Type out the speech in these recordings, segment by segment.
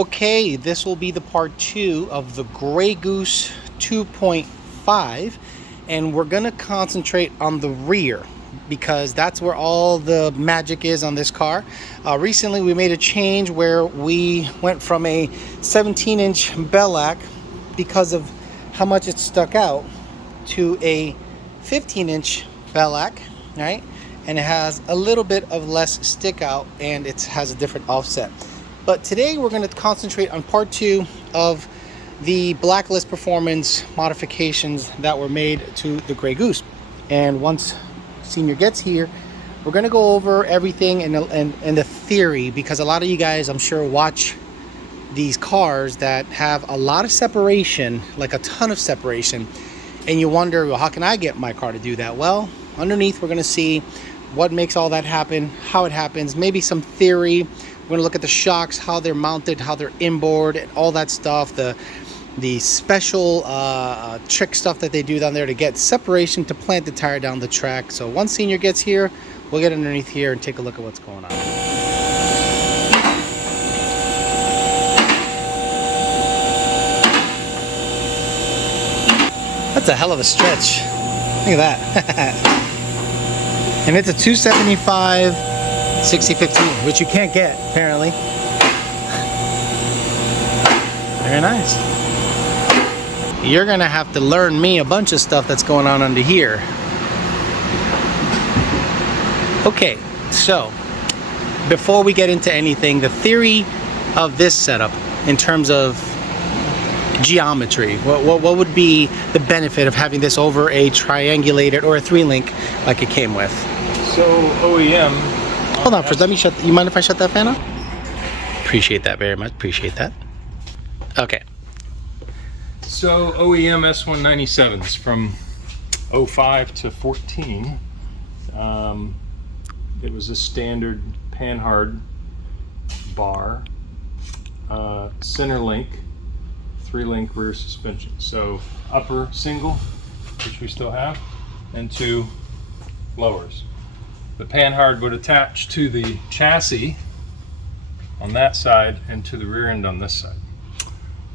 Okay, this will be the part 2 of the Grey Goose 2.5, and we're gonna concentrate on the rear because that's where all the magic is on this car. Recently we made a change where we went from a 17-inch Bellac, because of how much it stuck out, to a 15-inch Bellac, right? And it has a little bit of less stick out and it has a different offset. But today we're going to concentrate on part 2 of the Blacklist performance modifications that were made to the Grey Goose. And once Senior gets here, we're going to go over everything and the theory, because a lot of you guys, I'm sure, watch these cars that have a lot of separation, like a ton of separation, and you wonder, well, how can I get my car to do that? Well, underneath we're going to see what makes all that happen, how it happens, maybe some theory. We're going to look at the shocks, how they're mounted, how they're inboard, and all that stuff, the special trick stuff that they do down there to get separation to plant the tire down the track. So once Senior gets here, we'll get underneath here and take a look at what's going on. That's a hell of a stretch. Look at that. And it's a 275 60/15, which you can't get, apparently. Very nice. You're gonna have to learn me a bunch of stuff that's going on under here. Okay, so before we get into anything, the theory of this setup in terms of geometry, what would be the benefit of having this over a triangulated or a 3-link like it came with? So OEM. Hold on first, let me shut, you mind if I shut that fan off? Appreciate that very much, appreciate that. Okay. So OEM S197s from 05 to 14. It was a standard panhard bar, center link, 3-link rear suspension. So upper single, which we still have, and 2 lowers. The panhard would attach to the chassis on that side and to the rear end on this side.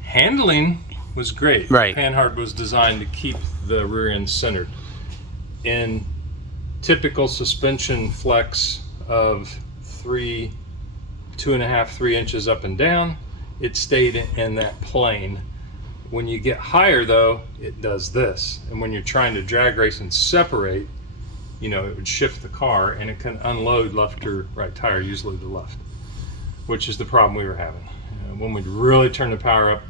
Handling was great. Right. Panhard was designed to keep the rear end centered. In typical suspension flex of 2.5, 3 inches up and down, it stayed in that plane. When you get higher though, it does this. And when you're trying to drag race and separate, you know, it would shift the car and it can unload left or right tire, usually the left, which is the problem we were having. When we'd really turn the power up,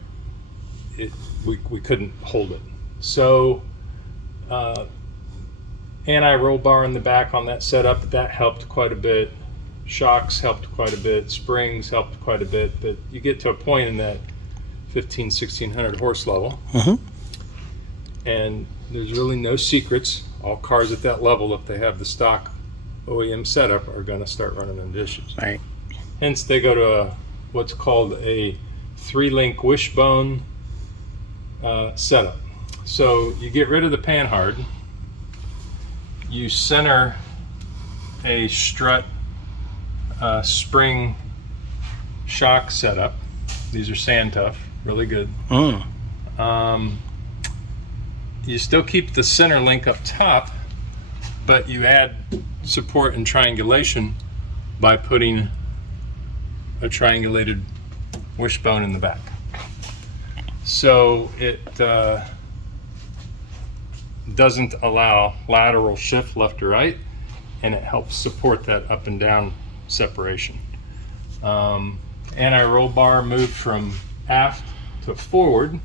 we couldn't hold it. So anti-roll bar in the back on that setup, that helped quite a bit. Shocks helped quite a bit. Springs helped quite a bit. But you get to a point in that 1600 horse level, and there's really no secrets. All cars at that level, if they have the stock OEM setup, are going to start running into issues. Right. Hence they go to what's called a 3-link wishbone setup. So you get rid of the panhard, you center a strut spring shock setup. These are sand tough, really good. You still keep the center link up top, but you add support and triangulation by putting a triangulated wishbone in the back. So it doesn't allow lateral shift left or right, and it helps support that up and down separation. Anti-roll bar moved from aft to forward.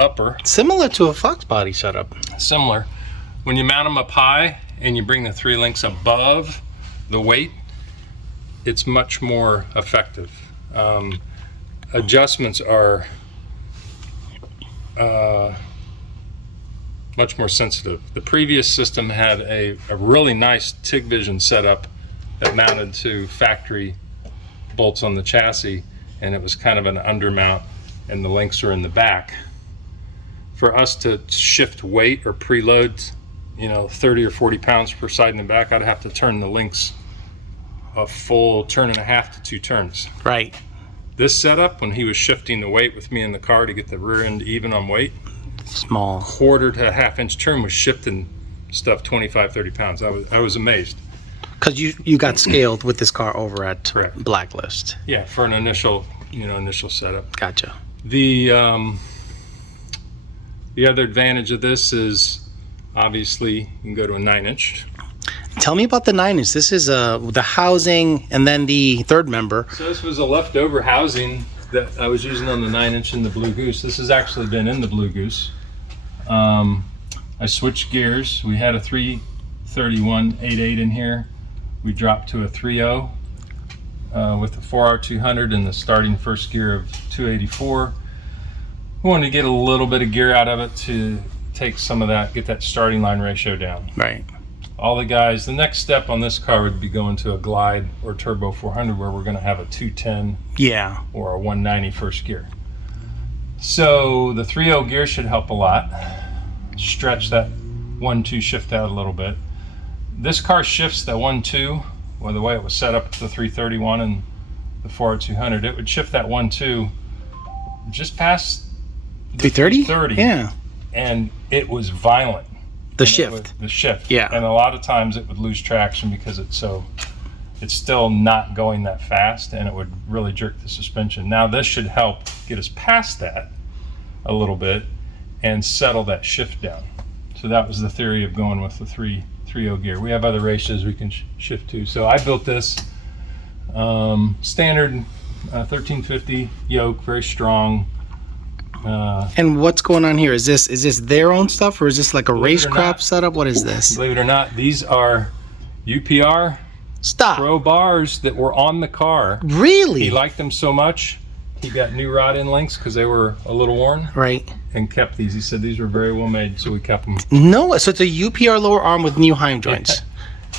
Upper. Similar to a Fox body setup. Similar. When you mount them up high and you bring the 3 links above the weight, it's much more effective. Adjustments are much more sensitive. The previous system had a really nice TIG Vision setup that mounted to factory bolts on the chassis, and it was kind of an undermount, and the links are in the back. For us to shift weight or preload, 30 or 40 pounds per side and the back, I'd have to turn the links a full turn and a half to 2 turns. Right. This setup, when he was shifting the weight with me in the car to get the rear end even on weight, Small. quarter to a half-inch turn was shifting stuff 25, 30 pounds. I was amazed. Because you got scaled with this car over at Correct. Blacklist. Yeah, for an initial setup. Gotcha. The other advantage of this is obviously you can go to a 9-inch. Tell me about the 9-inch. This is the housing and then the third member. So this was a leftover housing that I was using on the 9-inch in the Blue Goose. This has actually been in the Blue Goose. I switched gears. We had a 331.88 in here. We dropped to a 3.0 with a 4R200 and the starting first gear of 284. We wanted to get a little bit of gear out of it to take some of that, get that starting line ratio down. Right. All the guys, the next step on this car would be going to a Glide or Turbo 400 where we're going to have a 210 Yeah. or a 190 first gear. So the 3.0 gear should help a lot. Stretch that 1-2 shift out a little bit. This car shifts the 1-2, well, the way it was set up with the 331 and the 4R200, it would shift that 1-2 just past 330? 30. Yeah. And it was violent. The And shift. The shift. Yeah. And a lot of times it would lose traction because it's still not going that fast and it would really jerk the suspension. Now this should help get us past that a little bit and settle that shift down. So that was the theory of going with the 3.0 gear. We have other ratios we can shift to. So I built this standard 1350 yoke, very strong. And what's going on here? Is this their own stuff or is this like a race crap setup? What is this? Believe it or not, these are UPR Stop. Pro bars that were on the car. Really? He liked them so much, he got new rod end links because they were a little worn Right. and kept these. He said these were very well made, so we kept them. No, so it's a UPR lower arm with new Heim joints.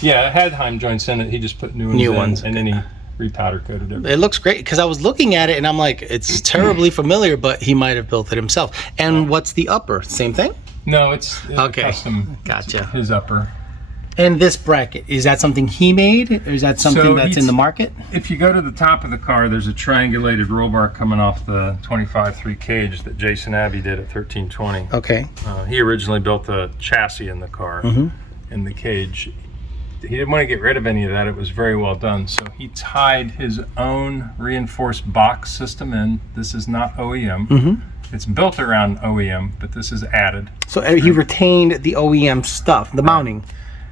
Yeah, it had Heim joints in it. He just put new ones in, and then he repowder coated it. It looks great because I was looking at it and I'm like, it's terribly familiar, but he might have built it himself. And what's the upper? Same thing? No, it's Okay. custom. Gotcha. His upper. And this bracket, is that something he made or is that something So that's in the market? If you go to the top of the car, there's a triangulated roll bar coming off the 25.3 cage that Jason Abbey did at 1320. Okay. He originally built the chassis in the car, in the cage. He didn't want to get rid of any of that. It was very well done. So he tied his own reinforced box system in. This is not OEM. It's built around OEM, but this is added. So he retained the OEM stuff, the mounting.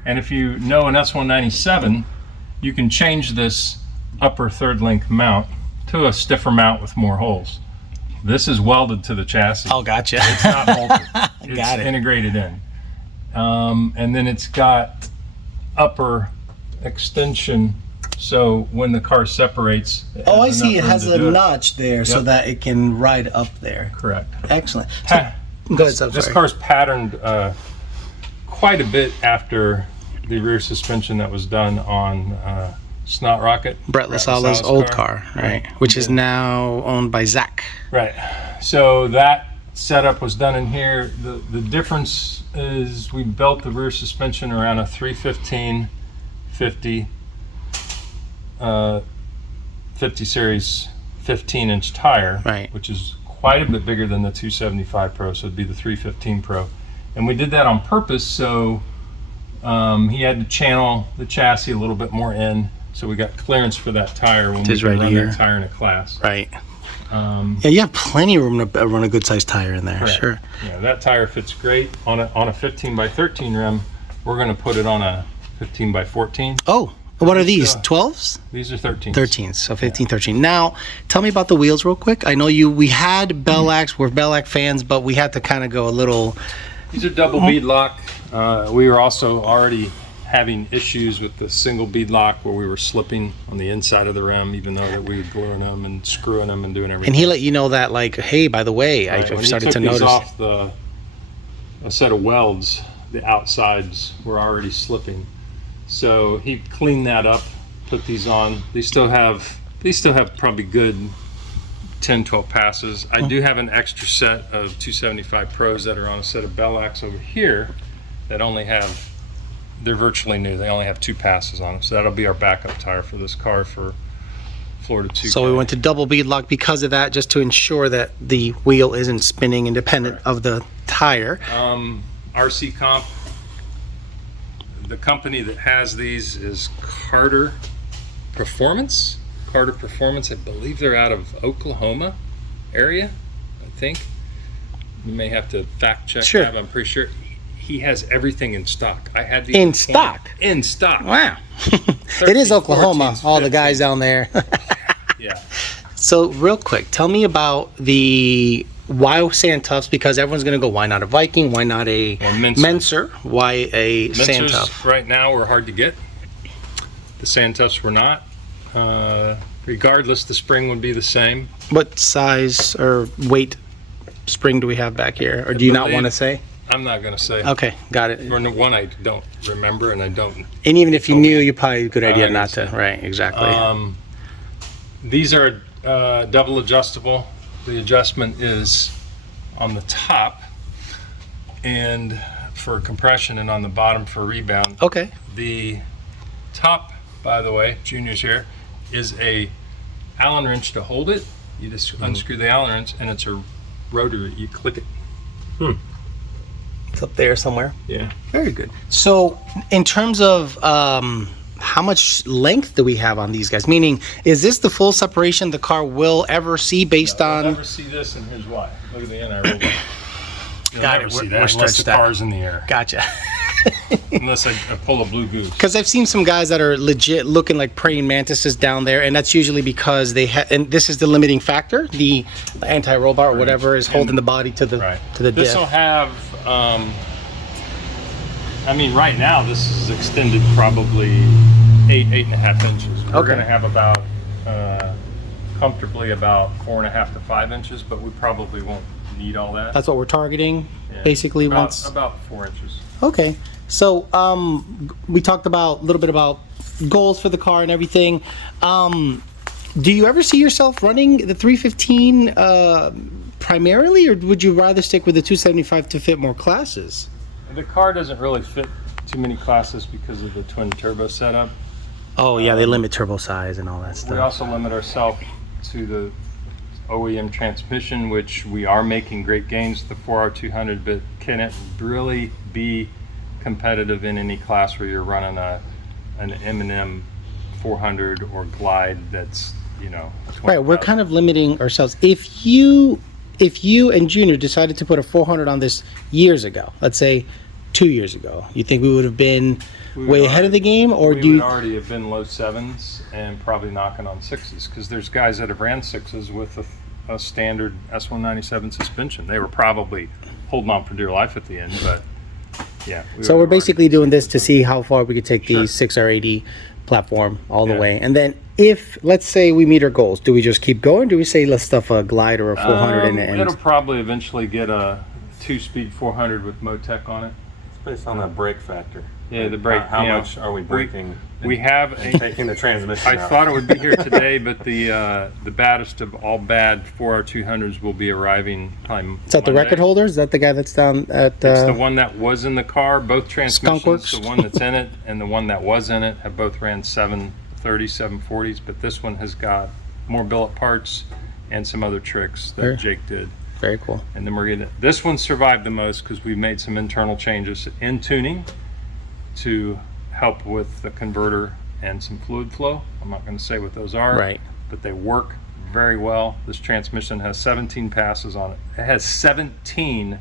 And if you know an S197, you can change this upper third link mount to a stiffer mount with more holes. This is welded to the chassis. Oh, gotcha. It's not bolted. It's Got it. integrated in. And then it's got upper extension, so when the car separates. Oh, I see. It enough has room a to do it. notch there so Yep. that it can ride up there. Correct. Excellent. Pa- Go ahead, I'm This sorry. car's patterned quite a bit after the rear suspension that was done on Snot Rocket. Brett LaSala's old car, right? Which is now owned by Zach. Right. So that setup was done in here. The difference is we built the rear suspension around a 315 50 series 15-inch tire, Right. which is quite a bit bigger than the 275 Pro, so it'd be the 315 Pro. And we did that on purpose, so he had to channel the chassis a little bit more in, so we got clearance for that tire when we is could right run here. that tire in a class. Right. Yeah, you have plenty of room to run a good sized tire in there. Correct. Sure. Yeah, that tire fits great on a 15 by 13 rim. We're going to put it on a 15 by 14. Oh, what are these? 12s? These are 13s. 13s. So 15, 13. Now, tell me about the wheels real quick. I know we had Bellacs, we're Bellac fans, but we had to kind of go a little. These are double bead lock. We were also already having issues with the single bead lock where we were slipping on the inside of the rim, even though that we were gluing them and screwing them and doing everything. And he let you know that, like, hey, by the way, Right, I've when started he to took these notice. off a set of welds, the outsides were already slipping. So he cleaned that up, put these on. These still have probably good 10, 12 passes. I do have an extra set of 275 Pros that are on a set of Bellacs over here that only have, they're virtually new. They only have 2 passes on them. So that'll be our backup tire for this car for Florida 2. So we went to double bead lock because of that, just to ensure that the wheel isn't spinning independent of the tire. RC Comp, the company that has these is Carter Performance. Carter Performance, I believe they're out of Oklahoma area, I think. You may have to fact check Sure. that, but I'm pretty sure he has everything in stock. I had these In stock? In stock. Wow. 13, It is Oklahoma, 14, all the 15. guys down there. Yeah. So real quick, tell me about the why sand tufts, because everyone's going to go, why not a Viking? Why not a Menser? Why a sand Mensers tuft? right now are hard to get. The sand tufts were not. Regardless, the spring would be the same. What size or weight spring do we have back here? Or do you not want to say? I'm not going to say. Okay, got it. Or one, I don't remember, and I don't. And even if you knew, you probably a good idea I'm not gonna to. say. Right, exactly. These are double adjustable. The adjustment is on the top and for compression, and on the bottom for rebound. Okay. The top, by the way, Junior's here, is a Allen wrench to hold it. You just unscrew the Allen wrench, and it's a rotary. You click it. It's up there somewhere. Yeah. Very good. So in terms of how much length do we have on these guys? Meaning, is this the full separation the car will ever see based You'll on... never see this, and here's why. Look at the anti-roll. You'll Got never it. see We're that unless stretched the out. car's in the air. Gotcha. Unless I pull a blue goose. Because I've seen some guys that are legit looking like praying mantises down there, and that's usually because they have, and this is the limiting factor, the anti-roll bar or whatever is holding the body to the diff. This will have, I mean, right now this is extended probably 8.5 inches. We're Okay. going to have about, comfortably about 4.5 to 5 inches, but we probably won't need all that. That's what we're targeting, Yeah. basically, about, once... About 4 inches. Okay, so we talked about a little bit about goals for the car and everything. Do you ever see yourself running the 315 primarily, or would you rather stick with the 275 to fit more classes? The car doesn't really fit too many classes because of the twin turbo setup. Oh yeah, they limit turbo size and all that stuff. We also limit ourselves to the OEM transmission, which we are making great gains with the 4R200, but can it really be competitive in any class where you're running an M&M 400 or Glide that's, you know, Right, we're kind of limiting ourselves. If you and Junior decided to put a 400 on this years ago, let's say 2 years ago, you think we would have been way ahead of the game, or we do would you... already have been low sevens and probably knocking on sixes, because there's guys that have ran sixes with a standard S197 suspension. They were probably holding on for dear life at the end, but yeah. So we're basically doing this to see how far we could take the Sure. 6R80 platform all the Yeah. way. And then if, let's say we meet our goals, do we just keep going? Do we say let's stuff a Glide or a 400 in it? It'll probably eventually get a 2-speed 400 with Motec on it. It's based on the brake factor. Yeah, the brake. How you know, much are we braking? We have a. Taking the transmission I out. thought it would be here today, but the baddest of all bad 4R200s will be arriving probably. Is that the Monday. record holder? Is that the guy that's down at... It's the one that was in the car. Both transmissions, Skunkworks? the one that's in it and the one that was in it, have both ran 730s, 740s. But this one has got more billet parts and some other tricks that Very- Jake did. Very cool. And then we're gonna. This one survived the most because we made some internal changes in tuning to help with the converter and some fluid flow. I'm not going to say what those are, Right. but they work very well. This transmission has 17 passes on it. It has 17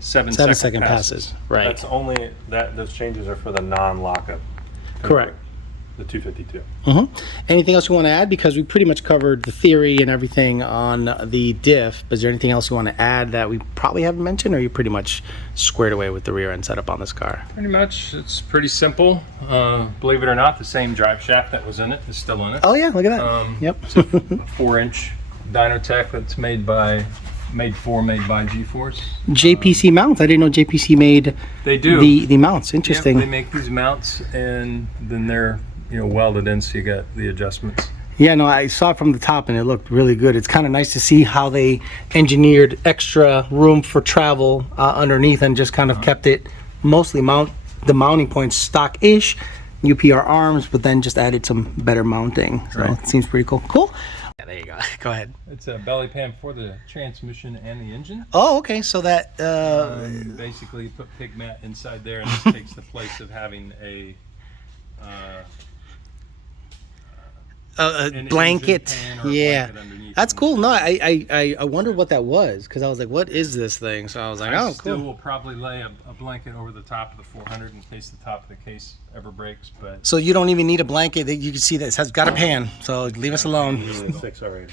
7-second passes. Right. That's only that. Those changes are for the non-lockup. Correct. The 252. Anything else you want to add? Because we pretty much covered the theory and everything on the diff. Is there anything else you want to add that we probably haven't mentioned, or are you pretty much squared away with the rear end setup on this car? Pretty much, it's pretty simple. Believe it or not, the same drive shaft that was in it is still in it. Oh yeah, look at that. Yep. It's a 4-inch Dynotech that's made by G-Force. JPC mounts. I didn't know JPC made They do. the mounts. Interesting. Yep, they make these mounts, and then they're welded in, so you got the adjustments. Yeah, no, I saw it from the top and it looked really good. It's kind of nice to see how they engineered extra room for travel underneath and just kind of kept it mostly the mounting points stock-ish, UPR arms, but then just added some better mounting. So Right. it seems pretty cool. Cool. Yeah, there you go. Go ahead. It's a belly pan for the transmission and the engine. Oh, okay. So that Basically, you put pig mat inside there, and this takes the place of having a an blanket. engine pan or a Yeah, blanket underneath that's them. cool. No, I wondered what that was because I was like, what is this thing? So I was like, I oh, still cool. will probably lay a blanket over the top of the 400 in case the top of the case ever breaks. But So you don't even need a blanket. You can see that it has got a pan. So leave us alone. Usually 6 already.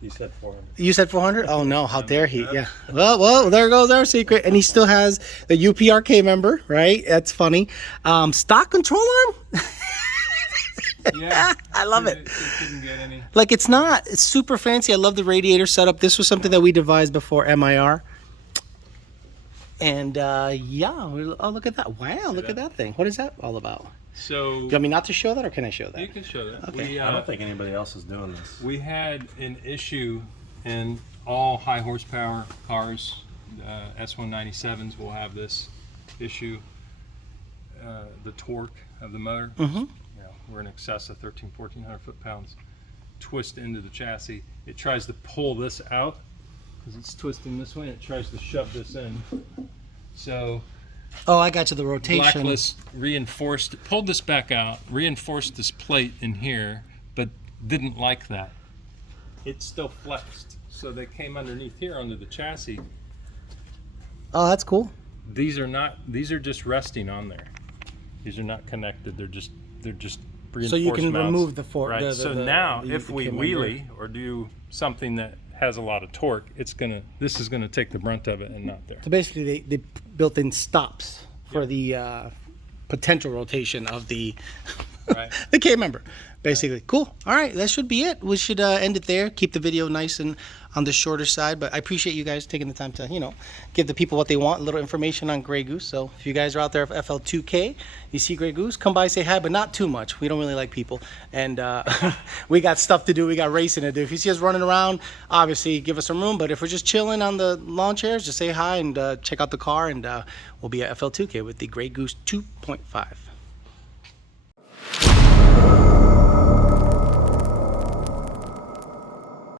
You said 400. You said 400? Oh no, how dare he? Yeah. Well, there goes our secret. And he still has the UPRK member, right? That's funny. Stock control arm? yeah, I love it. It didn't get any. Like it's super fancy. I love the radiator setup. This was something that we devised before MIR. And yeah, oh look at that. Wow, look at that thing. What is that all about? So Do you want me not to show that or can I show you that? can show that. Okay. I don't think anybody else is doing this. We had an issue in all high horsepower cars. S197s will have this issue. The torque of the motor. Mm-hmm. We're in excess of 1,400 foot-pounds. Twist into the chassis. It tries to pull this out because it's twisting this way. And it tries to shove this in. So Oh, I got you the rotation. Blacklist pulled this back out, reinforced this plate in here, but didn't like that. It still flexed. So they came underneath here under the chassis. Oh, that's cool. These are just resting on there. These are not connected. They're just reinforced So you can mounts. remove the for Right. the, So the- now the- if the we cam wheelie or do something that has a lot of torque, this is gonna take the brunt of it and not there. So basically, they built in stops for the potential rotation of the Right. the K member. Basically, cool. All right, that should be it. We should end it there. Keep the video nice and on the shorter side. But I appreciate you guys taking the time to give the people what they want, a little information on Grey Goose. So if you guys are out there at FL2K, you see Grey Goose, come by, say hi, but not too much. We don't really like people, and we got stuff to do. We got racing to do. If you see us running around, obviously give us some room. But if we're just chilling on the lawn chairs, just say hi and check out the car, and we'll be at FL2K with the Grey Goose 2.5.